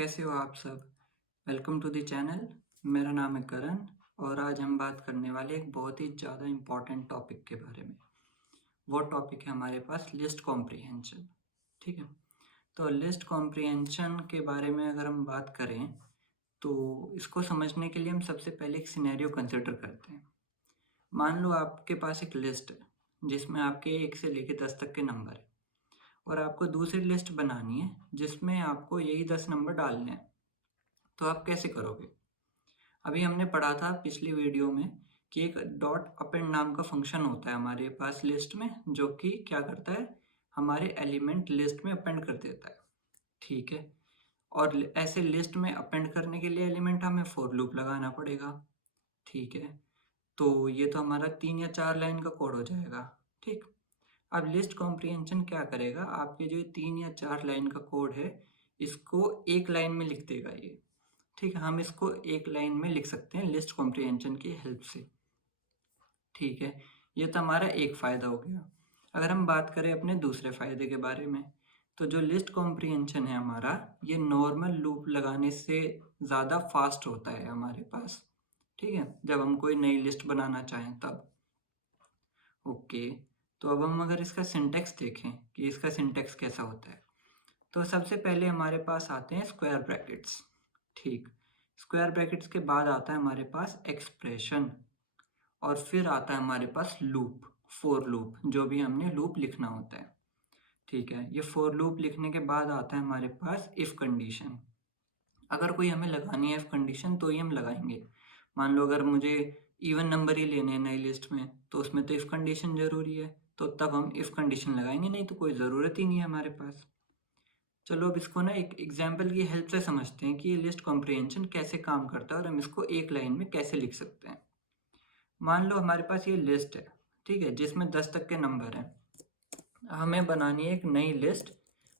कैसे हो आप सब? Welcome to the channel. मेरा नाम है करण और आज हम बात करने वाले एक बहुत ही ज़्यादा इम्पॉर्टेंट टॉपिक के बारे में। वो टॉपिक है हमारे पास लिस्ट कॉम्प्रिहेंशन। ठीक है, तो लिस्ट कॉम्प्रिहेंशन के बारे में अगर हम बात करें तो इसको समझने के लिए हम सबसे पहले एक सिनेरियो कंसिडर करते हैं। मान लो आपके पास एक लिस्ट है जिसमें आपके 1 से लेके 10 तक के नंबर है और आपको दूसरी लिस्ट बनानी है जिसमें आपको यही 10 नंबर डालने हैं। तो आप कैसे करोगे? अभी हमने पढ़ा था पिछली वीडियो में कि एक डॉट अपेंड नाम का फंक्शन होता है हमारे पास लिस्ट में, जो कि क्या करता है, हमारे एलिमेंट लिस्ट में अपेंड कर देता है। ठीक है, और ऐसे लिस्ट में अपेंड करने के लिए एलिमेंट हमें फॉर लूप लगाना पड़ेगा। ठीक है, तो ये तो हमारा 3 या 4 लाइन का कोड हो जाएगा। ठीक, अब लिस्ट कॉम्प्रिहेंशन क्या करेगा, आपके जो 3 या 4 लाइन का कोड है इसको एक लाइन में लिख देगा ये। ठीक है, हम इसको एक लाइन में लिख सकते हैं लिस्ट कॉम्प्रिहेंशन की हेल्प से। ठीक है, ये तो हमारा एक फ़ायदा हो गया। अगर हम बात करें अपने दूसरे फ़ायदे के बारे में, तो जो लिस्ट कॉम्प्रिहेंशन है हमारा, ये नॉर्मल लूप लगाने से ज़्यादा फास्ट होता है हमारे पास। ठीक है, जब हम कोई नई लिस्ट बनाना चाहें तब। ओके, तो अब हम अगर इसका सिंटैक्स देखें कि इसका सिंटैक्स कैसा होता है, तो सबसे पहले हमारे पास आते हैं स्क्वायर ब्रैकेट्स। ठीक, स्क्वायर ब्रैकेट्स के बाद आता है हमारे पास एक्सप्रेशन और फिर आता है हमारे पास लूप, फॉर लूप, जो भी हमने लूप लिखना होता है। ठीक है, ये फॉर लूप लिखने के बाद आता है हमारे पास इफ़ कंडीशन। अगर कोई हमें लगानी है इफ़ कंडीशन तो ही हम लगाएंगे। मान लो अगर मुझे इवन नंबर ही लेने हैं नई लिस्ट में, तो उसमें तो इफ़ कंडीशन ज़रूरी है, तो तब हम इफ़ कंडीशन लगाएंगे, नहीं तो कोई ज़रूरत ही नहीं है हमारे पास। चलो अब इसको ना एक एग्जाम्पल की हेल्प से समझते हैं कि ये लिस्ट कॉम्प्रिहेंशन कैसे काम करता है और हम इसको एक लाइन में कैसे लिख सकते हैं। मान लो हमारे पास ये लिस्ट है, ठीक है, जिसमें 10 तक के नंबर हैं। हमें बनानी है एक नई लिस्ट।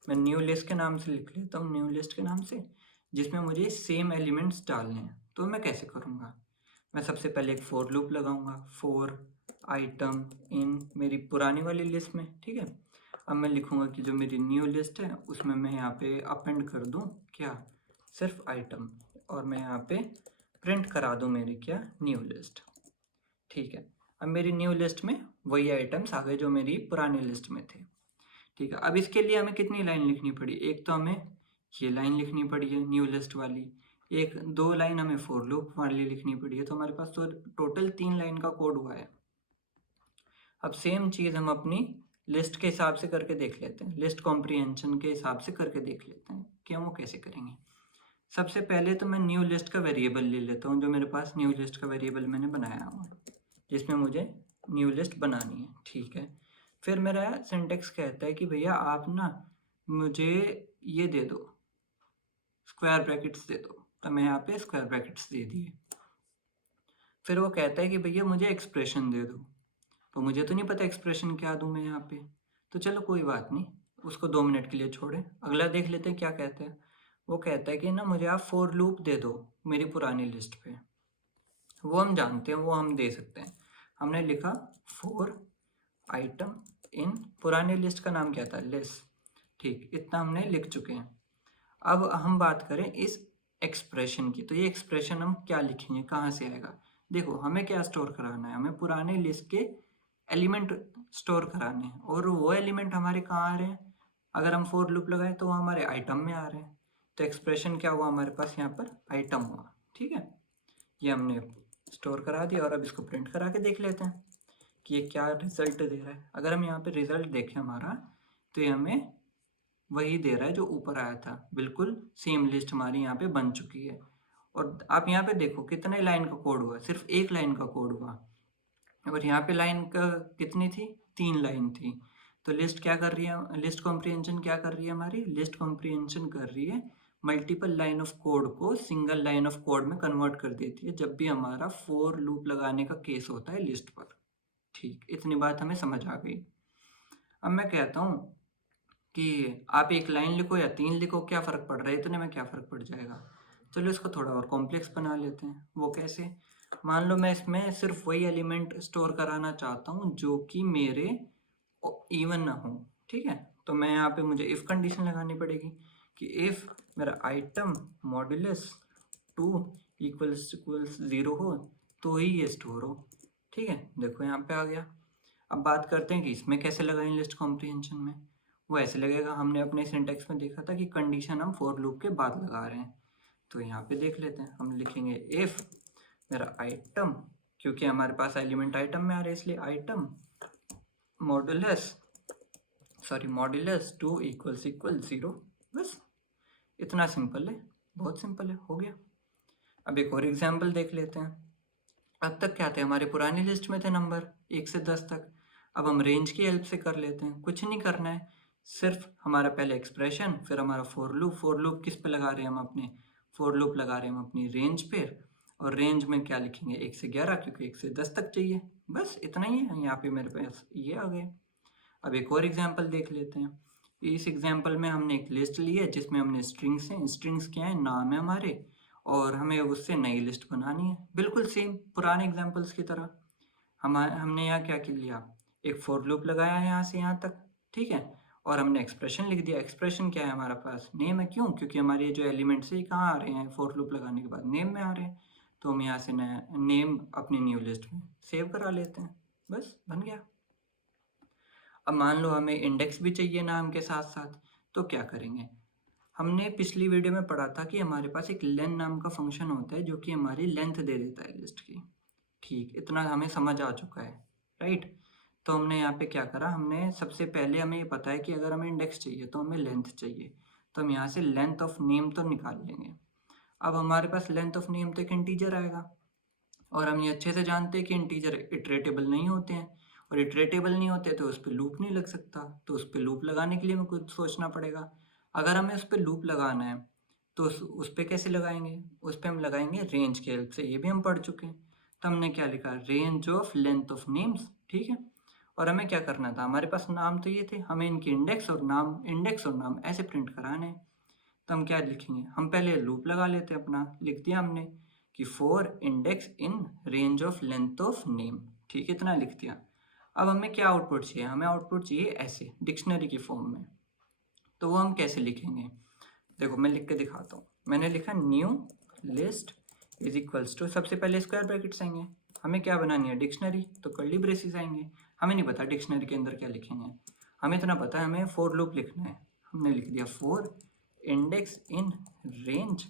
मैं न्यू लिस्ट के नाम से लिख लेता हूँ, न्यू लिस्ट के नाम से, जिसमें मुझे सेम एलिमेंट्स डालने हैं। तो मैं कैसे करूँगा? मैं सबसे पहले एक फॉर लूप लगाऊंगा, फॉर आइटम इन मेरी पुरानी वाली लिस्ट में। ठीक है, अब मैं लिखूंगा कि जो मेरी न्यू लिस्ट है उसमें मैं यहाँ पे अपेंड कर दूँ क्या, सिर्फ आइटम, और मैं यहाँ पे प्रिंट करा दूँ मेरी क्या, न्यू लिस्ट। ठीक है, अब मेरी न्यू लिस्ट में वही आइटम्स आ गए जो मेरी पुरानी लिस्ट में थे। ठीक है, अब इसके लिए हमें कितनी लाइन लिखनी पड़ी? एक तो हमें ये लाइन लिखनी पड़ी है न्यू लिस्ट वाली, एक 2 लाइन हमें फॉर लूप वाली लिखनी पड़ी है, तो हमारे पास तो टोटल 3 लाइन का कोड हुआ है। अब सेम चीज़ हम अपनी लिस्ट के हिसाब से करके देख लेते हैं, लिस्ट कॉम्प्रिहेंशन के हिसाब से करके देख लेते हैं कि हम वो कैसे करेंगे। सबसे पहले तो मैं न्यू लिस्ट का वेरिएबल ले लेता हूँ, जो मेरे पास न्यू लिस्ट का वेरिएबल मैंने बनाया हुआ जिसमें मुझे न्यू लिस्ट बनानी है। ठीक है, फिर मेरा सिंटेक्स कहता है कि भैया आप ना मुझे ये दे दो, स्क्वायर ब्रैकेट्स दे दो, तो मैं यहाँ पे स्क्वायर ब्रैकेट्स दे दिए। फिर वो कहता है कि भैया मुझे एक्सप्रेशन दे दो, तो मुझे तो नहीं पता एक्सप्रेशन क्या दूँ मैं यहाँ पे, तो चलो कोई बात नहीं, उसको 2 मिनट के लिए छोड़ें, अगला देख लेते हैं क्या कहता है। वो कहता है कि ना मुझे आप फॉर लूप दे दो मेरी पुरानी लिस्ट पे। वो हम जानते हैं, वो हम दे सकते हैं। हमने लिखा फॉर आइटम इन, पुरानी लिस्ट का नाम क्या था, लिस्ट। ठीक, इतना हमने लिख चुके हैं। अब हम बात करें इस एक्सप्रेशन की, तो ये एक्सप्रेशन हम क्या लिखेंगे, कहाँ से आएगा? देखो, हमें क्या स्टोर कराना है, हमें पुराने लिस्ट के एलिमेंट स्टोर कराने हैं, और वो एलिमेंट हमारे कहाँ आ रहे हैं? अगर हम फॉर लूप लगाए तो वो हमारे आइटम में आ रहे हैं, तो एक्सप्रेशन क्या हुआ हमारे पास यहाँ पर, आइटम हुआ। ठीक है, ये हमने स्टोर करा दिया और अब इसको प्रिंट करा के देख लेते हैं कि ये क्या रिजल्ट दे रहा है। अगर हम यहाँ पे रिजल्ट देखें हमारा, तो ये हमें वही दे रहा है जो ऊपर आया था, बिल्कुल सेम लिस्ट हमारी यहाँ पे बन चुकी है। और आप यहाँ पे देखो कितने लाइन का कोड हुआ, सिर्फ एक लाइन का कोड हुआ, और यहाँ पे लाइन का कितनी थी, 3 लाइन थी। तो लिस्ट क्या कर रही है, लिस्ट कॉम्प्रिहेंशन क्या कर रही है हमारी, लिस्ट कॉम्प्रिहेंशन कर रही है मल्टीपल लाइन ऑफ कोड को सिंगल लाइन ऑफ कोड में कन्वर्ट कर देती है जब भी हमारा फॉर लूप लगाने का केस होता है लिस्ट पर। ठीक, इतनी बात हमें समझ आ गई। अब मैं कहता हूँ कि आप एक लाइन लिखो या 3 लिखो, क्या फ़र्क पड़ रहा है, इतने में क्या फ़र्क पड़ जाएगा। चलो इसको थोड़ा और कॉम्प्लेक्स बना लेते हैं। वो कैसे? मान लो मैं इसमें सिर्फ वही एलिमेंट स्टोर कराना चाहता हूँ जो कि मेरे इवन ना हो। ठीक है, तो मैं यहाँ पे मुझे इफ़ कंडीशन लगानी पड़ेगी कि इफ़ मेरा आइटम मॉड्यूलस 2 इक्वल्स 0 हो तो ही ये स्टोर हो। ठीक है, देखो यहाँ पे आ गया। अब बात करते हैं कि इसमें कैसे लगाएं लिस्ट कॉम्प्रिहेंशन में। वो ऐसे लगेगा, हमने अपने सिंटेक्स में देखा था कि कंडीशन हम फॉर लूप के बाद लगा रहे हैं। तो यहाँ पे देख लेते हैं, हम लिखेंगे इफ़ मेरा आइटम, क्योंकि हमारे पास एलिमेंट आइटम में आ रहे हैं इसलिए आइटम मॉड्यूलस 2 इक्वल्स 0। बस इतना सिंपल है, बहुत सिंपल है, हो गया। अब एक और एग्जाम्पल देख लेते हैं। अब तक क्या थे, हमारे पुरानी लिस्ट में थे नंबर 1 से 10 तक। अब हम रेंज की हेल्प से कर लेते हैं, कुछ नहीं करना है, सिर्फ हमारा पहले एक्सप्रेशन, फिर हमारा फॉर लूप किस पे लगा रहे हैं हम अपने, फॉर लूप लगा रहे हैं हम अपनी रेंज पे, और रेंज में क्या लिखेंगे 1 से 11, क्योंकि 1 से 10 तक चाहिए। बस इतना ही है, यहाँ पे मेरे पास ये आ गए। अब एक और एग्जाम्पल देख लेते हैं। इस एग्जाम्पल में हमने एक लिस्ट ली है जिसमें हमने स्ट्रिंग्स हैं, स्ट्रिंग्स क्या है, नाम है हमारे, और हमें उससे नई लिस्ट बनानी है, बिल्कुल सेम पुराने एग्जाम्पल्स की तरह। हमने यहाँ क्या लिया, एक फॉर लूप लगाया है यहाँ से यहाँ तक, ठीक है, और हमने एक्सप्रेशन लिख दिया। एक्सप्रेशन क्या है हमारा पास, नेम है। क्यों, क्योंकि हमारे ये जो एलिमेंट्स है कहाँ आ रहे हैं, फॉर लूप लगाने के बाद नेम में आ रहे हैं, तो हम यहाँ से नेम अपनी न्यू लिस्ट में सेव करा लेते हैं, बस बन गया। अब मान लो हमें इंडेक्स भी चाहिए नाम के साथ साथ, तो क्या करेंगे, हमने पिछली वीडियो में पढ़ा था कि हमारे पास एक लेन नाम का फंक्शन होता है जो कि हमारी लेंथ दे देता है लिस्ट की। ठीक, इतना हमें समझ आ चुका है, राइट। तो हमने यहाँ पे क्या करा, हमने सबसे पहले हमें ये पता है कि अगर हमें इंडेक्स चाहिए तो हमें लेंथ चाहिए, तो हम यहाँ से लेंथ ऑफ नेम तो निकाल लेंगे। अब हमारे पास लेंथ ऑफ नेम तो एक इंटीजर आएगा, और हम ये अच्छे से जानते हैं कि इंटीजर इटरेटेबल नहीं होते हैं, और इटरेटेबल नहीं होते तो उस पर लूप नहीं लग सकता, तो उस पर लूप लगाने के लिए हमें कुछ सोचना पड़ेगा। अगर हमें उस पर लूप लगाना है तो उस पर कैसे लगाएंगे, उस पर हम लगाएंगे रेंज की हेल्प से, ये भी हम पढ़ चुके हैं। तो हमने क्या लिखा, range of length of names, ठीक है। और हमें क्या करना था, हमारे पास नाम तो ये थे, हमें इनकी इंडेक्स और नाम ऐसे प्रिंट कराने हैं। तो हम क्या लिखेंगे, हम पहले लूप लगा लेते हैं अपना, लिख दिया हमने कि for index in range of length of name, ठीक है, इतना लिख दिया। अब हमें क्या आउटपुट चाहिए, हमें आउटपुट चाहिए ऐसे डिक्शनरी की फॉर्म में। तो वो हम कैसे लिखेंगे, देखो मैं लिख के दिखाता हूँ। मैंने लिखा new list is equals to, सबसे पहले स्क्वायर ब्रैकेट्स आएंगे, हमें क्या बनानी है डिक्शनरी, तो कर्ली ब्रेसेस आएंगे। हमें नहीं पता डिक्शनरी के अंदर क्या लिखेंगे, हमें इतना पता है हमें फॉर लूप लिखना है। हमने लिख दिया फॉर इंडेक्स इन रेंज,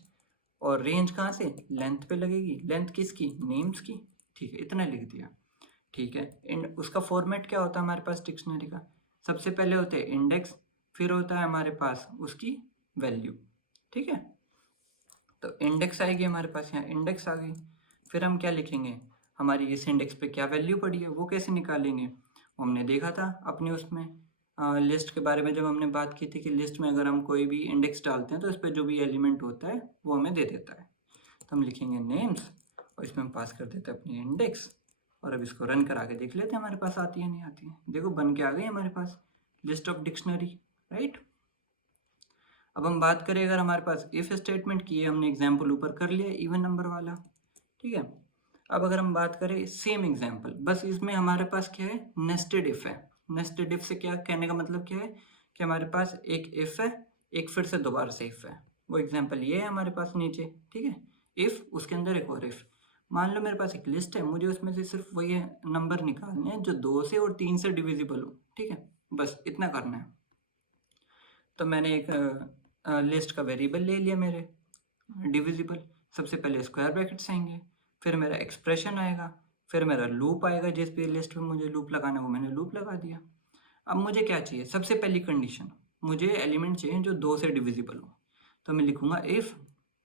और रेंज कहाँ से, लेंथ पे लगेगी, लेंथ किसकी, नेम्स की, ठीक है, इतना लिख दिया। ठीक है, उसका फॉर्मेट क्या होता है हमारे पास डिक्शनरी का, सबसे पहले होते हैं इंडेक्स, फिर होता है हमारे पास उसकी वैल्यू, ठीक है। तो इंडेक्स आएगी हमारे पास, यहाँ इंडेक्स आ गई, फिर हम क्या लिखेंगे, हमारी इस इंडेक्स पे क्या वैल्यू पड़ी है वो कैसे निकालेंगे, वो हमने देखा था अपने उसमें लिस्ट के बारे में, जब हमने बात की थी कि लिस्ट में अगर हम कोई भी इंडेक्स डालते हैं तो इस पर जो भी एलिमेंट होता है वो हमें दे देता है। तो हम लिखेंगे नेम्स, और इसमें हम पास कर देते हैं अपनी इंडेक्स, और अब इसको रन करा के देख लेते हैं हमारे पास आती है नहीं आती है। देखो बन के आ गई हमारे पास लिस्ट ऑफ डिक्शनरी, राइट। अब हम बात करें, अगर हमारे पास इफ स्टेटमेंट की है, हमने एग्जाम्पल ऊपर कर लिया इवन नंबर वाला, ठीक है। अब अगर हम बात करें सेम एग्जाम्पल, बस इसमें हमारे पास क्या है, नेस्टेड इफ है। नेस्टेड इफ से क्या कहने का मतलब क्या है, कि हमारे पास एक इफ है, एक फिर से दोबारा से इफ है। वो एग्जाम्पल ये है हमारे पास नीचे, ठीक है, इफ उसके अंदर एक और इफ। मान लो मेरे पास एक लिस्ट है, मुझे उसमें से सिर्फ वही नंबर निकालने हैं जो 2 से और 3 से डिविजिबल हो, ठीक है, बस इतना करना है। तो मैंने एक लिस्ट का वेरिएबल ले लिया मेरे डिविजिबल, सबसे पहले स्क्वायर ब्रैकेट्स आएंगे, फिर मेरा एक्सप्रेशन आएगा, फिर मेरा लूप आएगा, जिस भी लिस्ट में मुझे लूप लगाना है वो मैंने लूप लगा दिया। अब मुझे क्या चाहिए, सबसे पहली कंडीशन, मुझे एलिमेंट चाहिए जो 2 से डिविजिबल हो, तो मैं लिखूंगा इफ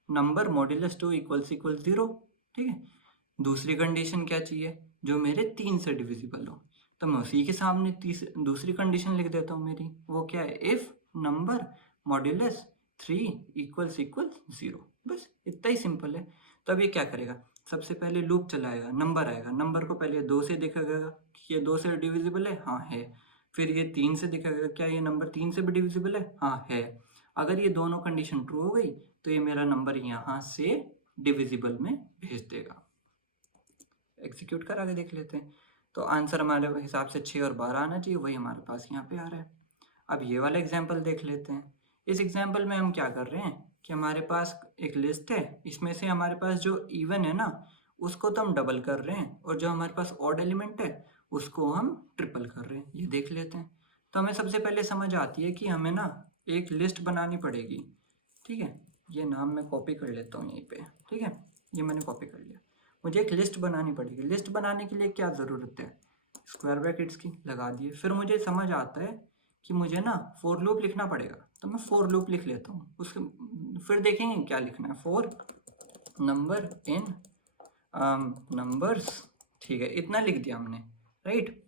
नंबर मॉड्यूलस 2 इक्वल्स 0, ठीक है। दूसरी कंडीशन क्या चाहिए, जो मेरे 3 से डिविजिबल हो, तो मैं उसी के सामने दूसरी कंडीशन लिख देता हूँ मेरी, वो क्या है, इफ नंबर मॉड्यूलस 3 इक्वल्स 0, बस इतना ही सिंपल है। तो अब ये क्या करेगा, सबसे पहले लूप चलाएगा, नंबर आएगा, नंबर को पहले 2 से देखेगा कि ये 2 से डिविजिबल है, हाँ है, फिर ये 3 से दिखाएगा क्या ये नंबर 3 से भी डिविजिबल है, हाँ है। अगर ये दोनों कंडीशन ट्रू हो गई तो ये मेरा नंबर यहाँ से डिविजिबल में भेज देगा। एग्जीक्यूट करा के देख लेते हैं, तो आंसर हमारे हिसाब से 6 और 12 आना चाहिए, वही हमारे पास यहाँ पे आ रहा है। अब ये वाला एग्जाम्पल देख लेते हैं। इस एग्जाम्पल में हम क्या कर रहे हैं कि हमारे पास एक लिस्ट है, इसमें से हमारे पास जो इवन है ना उसको तो हम डबल कर रहे हैं, और जो हमारे पास ऑड एलिमेंट है उसको हम ट्रिपल कर रहे हैं। ये देख लेते हैं। तो हमें सबसे पहले समझ आती है कि हमें ना एक लिस्ट बनानी पड़ेगी। ठीक है, ये नाम मैं कॉपी कर लेता हूँ यहीं पे। ठीक है, ये मैंने कॉपी कर लिया। मुझे एक लिस्ट बनानी पड़ेगी। लिस्ट बनाने के लिए क्या ज़रूरत है, स्क्वायर ब्रैकेट्स की लगा दिए। फिर मुझे समझ आता है कि मुझे ना फॉर लूप लिखना पड़ेगा, तो मैं फॉर लूप लिख लेता हूँ। उसके फिर देखेंगे क्या लिखना है। फॉर नंबर इन नंबर्स, ठीक है, इतना लिख दिया हमने, राइट।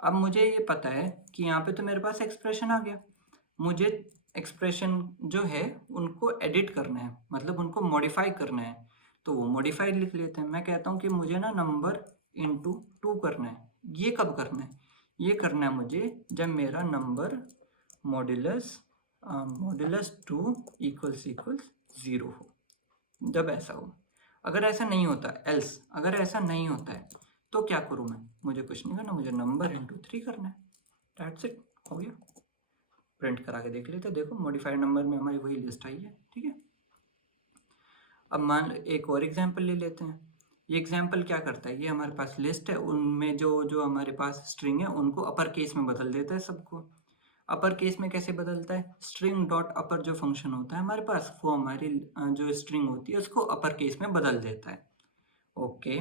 अब मुझे ये पता है कि यहाँ पे तो मेरे पास एक्सप्रेशन आ गया। मुझे एक्सप्रेशन जो है उनको एडिट करना है, मतलब उनको मॉडिफाई करना है, तो वो मॉडिफाइड लिख लेते हैं। मैं कहता हूँ कि मुझे ना नंबर इंटू 2 करना है। ये कब करना है, ये करना है मुझे जब मेरा नंबर मॉड्यूलस 2 इक्वल्स 0 हो, जब ऐसा हो। अगर ऐसा नहीं होता, एल्स अगर ऐसा नहीं होता है तो क्या करूँ मैं, मुझे कुछ नहीं करना, मुझे नंबर इंटू 3 करना है। दैट्स इट, हो गया। प्रिंट करा के देख लेते हैं। देखो मॉडिफाइड नंबर में हमारी वही लिस्ट आई है। ठीक है, अब मान एक और एग्जांपल ले लेते हैं। ये एग्जांपल क्या करता है, ये हमारे पास लिस्ट है, उनमें जो जो हमारे पास स्ट्रिंग है उनको अपर केस में बदल देता है सबको। अपर केस में कैसे बदलता है, स्ट्रिंग डॉट अपर जो फंक्शन होता है हमारे पास, वो हमारी जो स्ट्रिंग होती है उसको अपर केस में बदल देता है। ओके,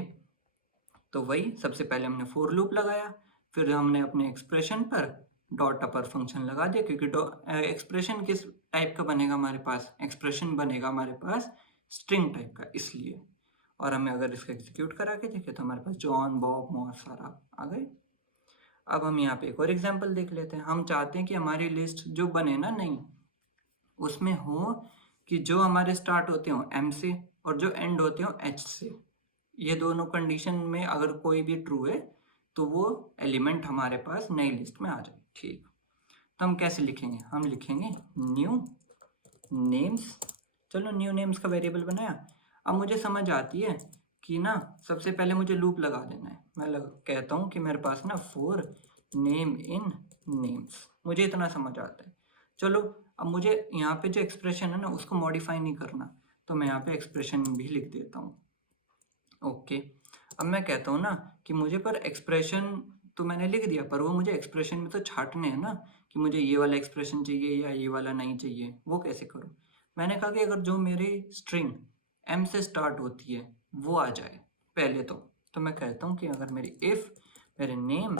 तो वही सबसे पहले हमने फॉर लूप लगाया, फिर हमने अपने एक्सप्रेशन पर डॉट अपर फंक्शन लगा दिया, क्योंकि एक्सप्रेशन किस टाइप का बनेगा हमारे पास, एक्सप्रेशन बनेगा हमारे पास स्ट्रिंग टाइप का, इसलिए। और हमें अगर इसको एग्जीक्यूट करा के देखें तो हमारे पास जॉन बॉब मॉस सारा आ गए। अब हम यहाँ पे एक और एग्जांपल देख लेते हैं। हम चाहते हैं कि हमारी लिस्ट जो बने ना नहीं, उसमें हो कि जो हमारे स्टार्ट होते हो एम से और जो एंड होते हो एच से, ये दोनों कंडीशन में अगर कोई भी ट्रू है तो वो एलिमेंट हमारे पास नई लिस्ट में आ जाए। ठीक, तो हम कैसे लिखेंगे, हम लिखेंगे न्यू नेम्स। चलो न्यू नेम्स का वेरिएबल बनाया। अब मुझे समझ आती है कि ना सबसे पहले मुझे लूप लगा देना है। मैं कहता हूँ कि मेरे पास ना फॉर नेम इन नेम्स, मुझे इतना समझ आता है। चलो अब मुझे यहाँ पे जो एक्सप्रेशन है ना उसको मॉडिफाई नहीं करना, तो मैं यहाँ पे एक्सप्रेशन भी लिख देता हूँ। ओके, अब मैं कहता हूँ ना कि मुझे पर एक्सप्रेशन तो मैंने लिख दिया, पर वो मुझे एक्सप्रेशन में तो छाटने हैं ना कि मुझे ये वाला एक्सप्रेशन चाहिए या ये वाला नहीं चाहिए, वो कैसे करूँ। मैंने कहा कि अगर जो मेरी स्ट्रिंग एम से स्टार्ट होती है वो आ जाए पहले, तो मैं कहता हूँ कि अगर मेरी इफ़ मेरे नेम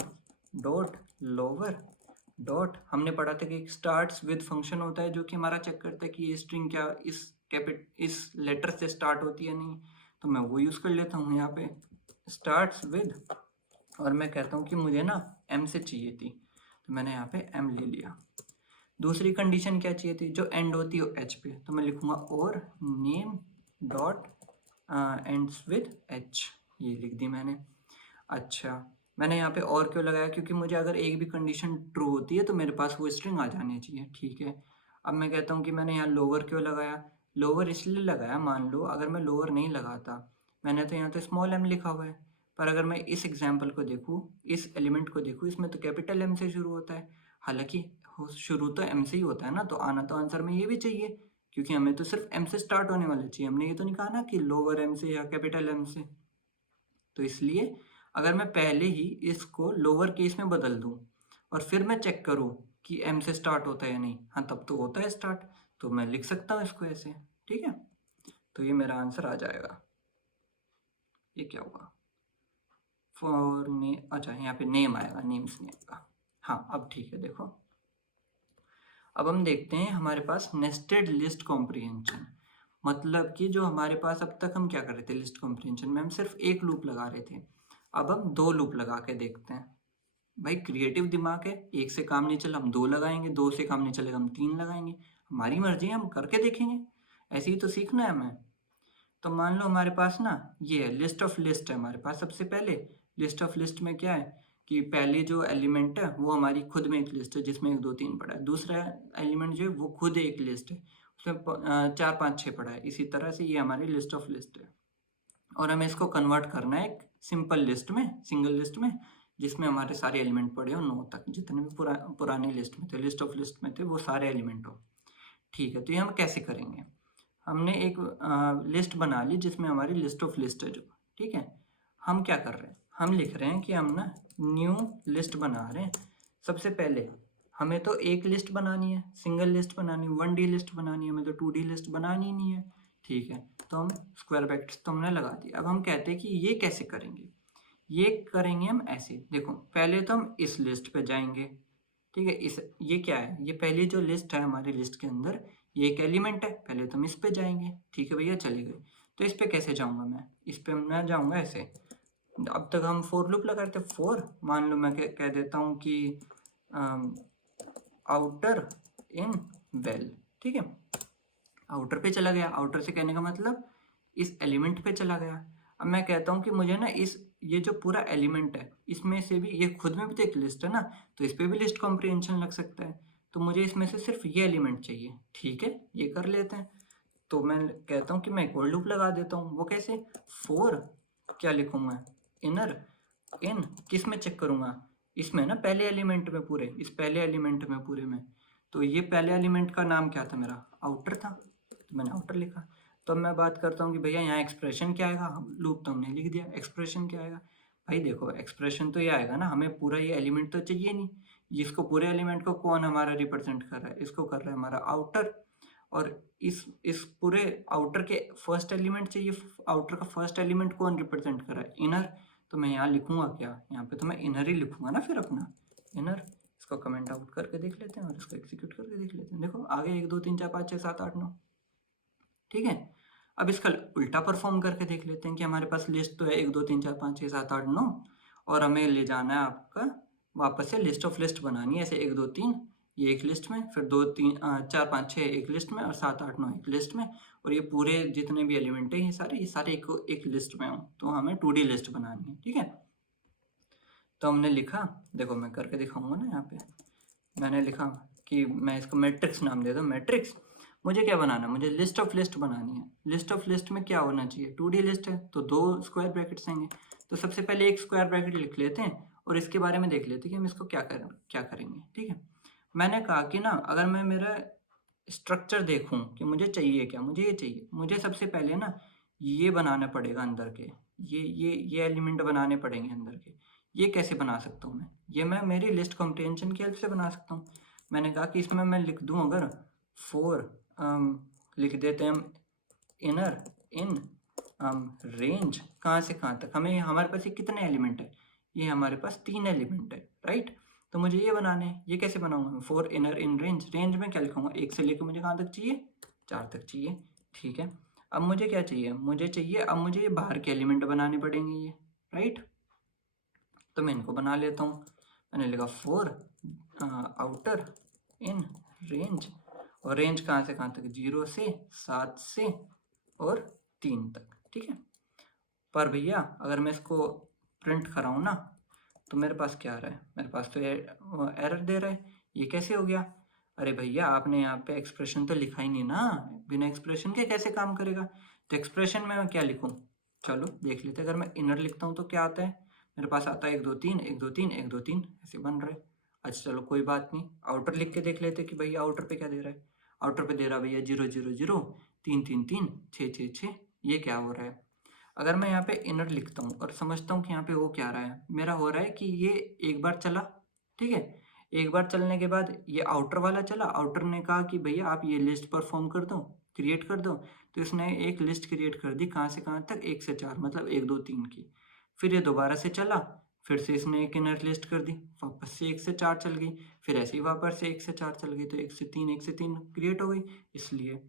डॉट लोअर डॉट, हमने पढ़ा था कि स्टार्ट्स विद फंक्शन होता है जो कि हमारा चेक करता है कि ये स्ट्रिंग क्या इस लेटर से स्टार्ट होती है नहीं, तो मैं वो यूज़ कर लेता हूँ यहाँ पे स्टार्ट्स विद, और मैं कहता हूँ कि मुझे ना एम से चाहिए थी, तो मैंने यहाँ पे एम ले लिया। दूसरी कंडीशन क्या चाहिए थी, जो एंड होती हो एच पे, तो मैं लिखूँगा और name dot ends with H, ये लिख दी मैंने। अच्छा, मैंने यहाँ पे और क्यों लगाया, क्योंकि मुझे अगर एक भी कंडीशन ट्रू होती है तो मेरे पास वो स्ट्रिंग आ जानी चाहिए। ठीक है, अब मैं कहता हूँ कि मैंने यहाँ लोअर क्यों लगाया, लोअर इसलिए लगाया, मान लो अगर मैं लोअर नहीं लगाता, मैंने तो यहाँ तो स्मॉल एम लिखा हुआ है, पर अगर मैं इस एग्जाम्पल को देखूँ, इस एलिमेंट को देखूँ, इसमें तो कैपिटल एम से शुरू होता है। हालांकि शुरू तो एम से ही होता है ना, तो आना तो आंसर में ये भी चाहिए, क्योंकि हमें तो सिर्फ एम से स्टार्ट होने वाले चाहिए। हमने ये तो नहीं कहा ना कि लोअर एम से या कैपिटल एम से। तो इसलिए अगर मैं पहले ही इसको लोअर केस में बदल दूं और फिर मैं चेक करूं कि एम से स्टार्ट होता है या नहीं, हाँ तब तो होता है स्टार्ट, तो मैं लिख सकता हूँ इसको ऐसे। ठीक है, तो ये मेरा आंसर आ जाएगा। ये क्या होगा, फॉर ने, अच्छा यहाँ पे नेम आएगा, नेम्स नहीं आएगा। हाँ अब ठीक है, देखो अब हम देखते हैं हमारे पास नेस्टेड लिस्ट कॉम्प्रिहेंशन। मतलब कि जो हमारे पास अब तक हम क्या कर रहे थे, लिस्ट कॉम्प्रिहेंशन में हम सिर्फ एक लूप लगा रहे थे, अब हम 2 लूप लगा के देखते हैं। भाई क्रिएटिव दिमाग है, एक से काम नहीं चला हम 2 लगाएंगे, 2 से काम नहीं चलेगा हम 3 लगाएंगे, हमारी मर्जी है, हम करके देखेंगे, ऐसे ही तो सीखना है हमें। तो मान लो हमारे पास ना ये है लिस्ट ऑफ लिस्ट है हमारे पास। सबसे पहले लिस्ट ऑफ लिस्ट में क्या है कि पहले जो एलिमेंट है वो हमारी खुद में एक लिस्ट है जिसमें 1 2 3 पड़ा है, दूसरा एलिमेंट जो है वो खुद एक लिस्ट है उसमें 4 5 6 पड़ा है। इसी तरह से ये हमारी लिस्ट ऑफ लिस्ट है, और हमें इसको कन्वर्ट करना है एक सिंपल लिस्ट में, सिंगल लिस्ट में, जिसमें हमारे सारे एलिमेंट पड़े हो 9 तक, जितने भी पुरानी लिस्ट में थे, लिस्ट ऑफ लिस्ट में थे, वो सारे एलिमेंट हो। ठीक है, तो ये हम कैसे करेंगे? हमने एक लिस्ट बना ली जिसमें हमारी लिस्ट ऑफ लिस्ट है जो, ठीक है। हम क्या कर रहे हैं, हम लिख रहे हैं कि हम ना न्यू लिस्ट बना रहे हैं। सबसे पहले हमें तो एक लिस्ट बनानी है, सिंगल लिस्ट बनानी है, 1D लिस्ट बनानी है, हमें तो 2D लिस्ट बनानी ही नहीं है, ठीक है। तो हम स्क्वायर ब्रैकेट्स तो हमने लगा दिया। अब हम कहते हैं कि ये कैसे करेंगे, ये करेंगे हम ऐसे। देखो पहले तो हम इस लिस्ट पे जाएंगे, ठीक है। इस ये क्या है, ये पहली जो लिस्ट है हमारी लिस्ट के अंदर, ये एक एलिमेंट है। पहले तो हम इस पे जाएंगे, ठीक है भैया, चले गए। तो इस पे कैसे जाऊंगा मैं, इस पे मैं जाऊंगा ऐसे। अब तक हम फोर लूप लगा रहे थे, फोर मान लो मैं कह देता हूँ कि आउटर इन वेल, ठीक है। आउटर पे चला गया, आउटर से कहने का मतलब इस एलिमेंट पे चला गया। अब मैं कहता हूँ कि मुझे ना इस ये जो पूरा एलिमेंट है इसमें से भी, ये खुद में भी तो एक लिस्ट है ना, तो इस पे भी लिस्ट कॉम्प्रिहेंशन लग सकता है। तो मुझे इसमें से सिर्फ ये एलिमेंट चाहिए, ठीक है, ये कर लेते हैं। तो मैं कहता हूँ कि मैं इक्वल लूप लगा देता हूँ। वो कैसे, फोर क्या लिखूंगा, इनर इन, किस में चेक करूंगा, इसमें ना पहले एलिमेंट में पूरे, इस पहले एलिमेंट में पूरे में। तो ये पहले एलिमेंट का नाम क्या था मेरा, आउटर था, तो मैंने आउटर लिखा। तो अब मैं बात करता हूँ कि भैया यहाँ एक्सप्रेशन क्या आएगा, लूप तो हमने लिख दिया, एक्सप्रेशन क्या आएगा। भाई देखो एक्सप्रेशन तो ये आएगा ना, हमें पूरा ये एलिमेंट तो चाहिए नहीं, जिसको पूरे एलिमेंट को कौन हमारा रिप्रेजेंट कर रहा है, इसको कर रहा है हमारा आउटर। और इस पूरे आउटर के फर्स्ट एलिमेंट चाहिए, आउटर का फर्स्ट एलिमेंट कौन रिप्रेजेंट कर रहा है, इनर। तो मैं यहाँ लिखूंगा क्या, यहाँ पे तो मैं इनर ही लिखूंगा ना फिर अपना, इनर। इसको कमेंट आउट करके देख लेते हैं और इसको एग्जीक्यूट करके देख लेते हैं। देखो आगे 1 2 3 4 5 6 7 8 9, ठीक है। अब इसका उल्टा परफॉर्म करके देख लेते हैं कि हमारे पास लिस्ट तो है 1 2 3 4 5 6 7 8 9, और हमें ले जाना है आपका वापस से लिस्ट ऑफ लिस्ट बनानी है, ऐसे 1 2 3 ये एक लिस्ट में, फिर 2 3 4 5 6 एक लिस्ट में, और 7 8 9 एक लिस्ट में, और ये पूरे जितने भी एलिमेंट है ये सारे एक लिस्ट में हो। तो हमें 2D लिस्ट बनानी है, ठीक है। तो हमने लिखा, देखो मैं करके दिखाऊंगा ना, यहाँ पे मैंने लिखा कि मैं इसको मैट्रिक्स नाम दे दूँ, मैट्रिक्स। मुझे क्या बनाना है, मुझे लिस्ट ऑफ लिस्ट बनानी है। लिस्ट ऑफ लिस्ट में क्या होना चाहिए, 2D लिस्ट है तो 2 स्क्वायर ब्रैकेट्स आएंगे। तो सबसे पहले एक स्क्वायर ब्रैकेट लिख लेते हैं और इसके बारे में देख लेते हैं कि हम इसको क्या करेंगे, ठीक है। मैंने कहा कि ना अगर मैं मेरा स्ट्रक्चर देखूं कि मुझे चाहिए क्या, मुझे ये चाहिए, मुझे सबसे पहले ना ये बनाना पड़ेगा अंदर के, ये एलिमेंट बनाने पड़ेंगे अंदर के। ये कैसे बना सकता हूँ मैं, ये मैं मेरी लिस्ट कॉम्प्रिहेंशन की हेल्प से बना सकता हूँ। मैंने कहा कि इसमें मैं लिख दूँ अगर फोर, लिख देते हैं हम इनर इन रेंज, कहाँ से कहाँ तक, हमें हमारे पास ये कितने एलिमेंट है, ये हमारे पास 3 एलिमेंट है, राइट। तो मुझे ये बनाने हैं, ये कैसे बनाऊंगा मैं, four inner in range, range में क्या लिखूंगा, 1 से लेकर मुझे कहाँ तक चाहिए, 4 तक चाहिए, ठीक है। अब मुझे क्या चाहिए, मुझे चाहिए, अब मुझे ये बाहर के एलिमेंट बनाने पड़ेंगे ये, राइट। तो मैं इनको बना लेता हूँ। मैंने लिखा फोर आउटर इन रेंज, और रेंज कहाँ से कहाँ तक, 0 से 7 से और 3 तक, ठीक है। पर भैया अगर मैं इसको प्रिंट कराऊँ ना, तो मेरे पास क्या आ रहा है, मेरे पास तो एरर दे रहा है। ये कैसे हो गया, अरे भैया आपने यहाँ पे एक्सप्रेशन तो लिखा ही नहीं ना, बिना एक्सप्रेशन के कैसे काम करेगा। तो एक्सप्रेशन में मैं क्या लिखूँ, चलो देख लेते हैं। अगर मैं इनर लिखता हूँ तो क्या आता है, मेरे पास आता है 1 2 3 1 2 3 1 2 3, ऐसे बन रहा है। अच्छा चलो कोई बात नहीं, आउटर लिख के देख लेते कि भैया आउटर पे क्या दे रहा है। आउटर पे दे रहा है भैया 0 0 0 3 3 3 6 6 6, ये क्या हो रहा है। अगर मैं यहाँ पे इनर लिखता हूँ और समझता हूँ कि यहाँ पे वो क्या रहा है, मेरा हो रहा है कि ये एक बार चला, ठीक है। एक बार चलने के बाद ये आउटर वाला चला, आउटर ने कहा कि भैया आप ये लिस्ट परफॉर्म कर दो, क्रिएट कर दो। तो इसने एक लिस्ट क्रिएट कर दी, कहाँ से कहाँ तक, 1 से 4, मतलब 1 2 3 की। फिर ये दोबारा से चला, फिर से इसने एक इनर लिस्ट कर दी, वापस से 1 से 4 चल गई, फिर ऐसे ही वापस से 1 से 4 चल गई, तो 1 से 3 1 से 3 क्रिएट हो गई। इसलिए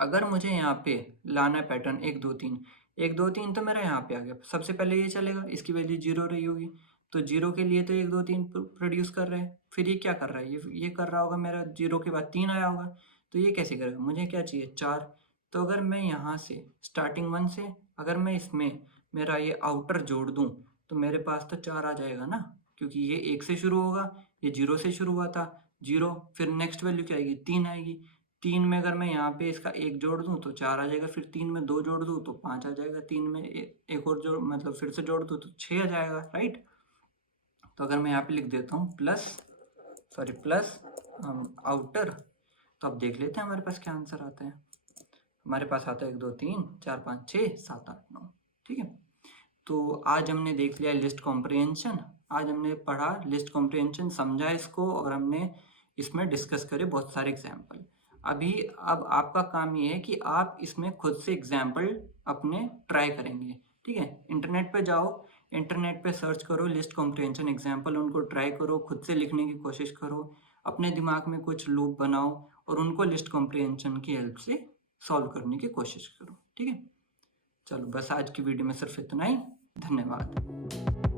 अगर मुझे यहाँ पे लाना है पैटर्न 1 2 3, 1 2 3 तो मेरा यहाँ पे आ गया, सबसे पहले ये चलेगा, इसकी वैल्यू 0 रही होगी, तो 0 के लिए तो 1 2 3 प्रोड्यूस कर रहे हैं। फिर ये क्या कर रहा है, ये कर रहा होगा मेरा 0 के बाद 3 आया होगा, तो ये कैसे करेगा, मुझे क्या चाहिए 4। तो अगर मैं यहाँ से स्टार्टिंग 1 से अगर मैं इसमें मेरा ये आउटर जोड़ दूँ तो मेरे पास तो 4 आ जाएगा ना, क्योंकि ये 1 से शुरू होगा, ये 0 से शुरू हुआ था 0, फिर नेक्स्ट वैल्यू क्या आएगी 3 आएगी। 3 में अगर मैं यहाँ पे इसका 1 जोड़ दूँ तो 4 आ जाएगा, फिर 3 में 2 जोड़ दूँ तो 5 आ जाएगा, 3 में एक और जोड़ मतलब फिर से जोड़ दूँ तो 6 आ जाएगा, राइट। तो अगर मैं यहाँ पे लिख देता हूँ प्लस आउटर तो अब देख लेते हैं हमारे पास क्या आंसर आता है। हमारे पास आता है 1 2 3 4 5 6 7 8 9। ठीक है, तो आज हमने देख लिया लिस्ट कॉम्प्रिहेंशन। आज हमने पढ़ा लिस्ट कॉम्प्रिहेंशन, समझा इसको, और हमने इसमें डिस्कस करे बहुत सारे एग्जाम्पल। अब आपका काम ये है कि आप इसमें खुद से एग्जाम्पल अपने ट्राई करेंगे। ठीक है, इंटरनेट पे जाओ, इंटरनेट पे सर्च करो लिस्ट कॉम्प्रिहेंशन एग्जाम्पल, उनको ट्राई करो, खुद से लिखने की कोशिश करो, अपने दिमाग में कुछ लूप बनाओ और उनको लिस्ट कॉम्प्रिहेंशन की हेल्प से सॉल्व करने की कोशिश करो। ठीक है, चलो बस आज की वीडियो में सिर्फ इतना ही। धन्यवाद।